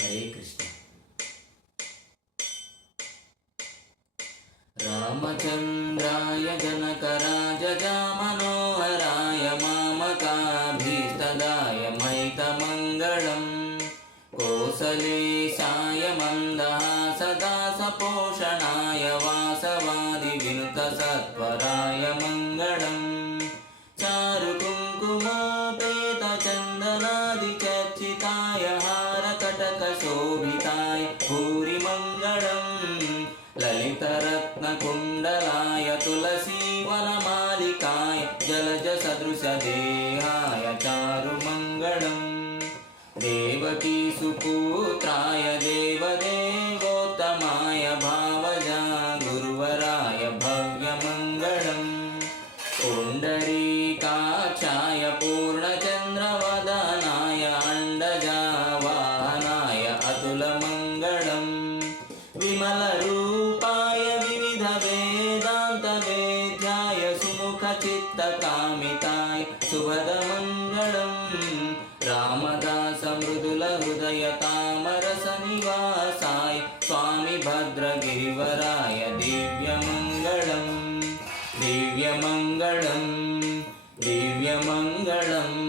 हरे कृष्ण। रामचन्द्राय जनकराजजामनोहराय मामकाभीष्टदाय महितमङ्गलम् कोसलेशाय मन्दहासदासपोषणाय वासवादिविनुतसत्वराय मङ्गलम् चारुकुङ्कुमोपेतचन्दनादिचर्चिताय हारकटकशोभिताय भूरिमङ्गलम् ललितरत्नकुण्डलाय तुलसीवनमालिकाय जलजसदृशदेहाय चारुमङ्गलम् देवकीसुपुत्राय देवदेवोत्तमाय भावजा गुरुवराय भव्यमङ्गलम् पुण्डरीकाक्षाय पूर्णचन्द्रवदनाय अण्डजावाहनाय अतुलमङ्गलम् विमलरूपाय विविधवेदान्तवेद्याय सुमुखचित्तकामिताय शुभदमङ्गलम् रामदासमृदुलहृदयतामरसनिवासाय स्वामी भद्रगिरिवराय दिव्यमङ्गलम् दिव्यमङ्गलम् दिव्यमङ्गलम्।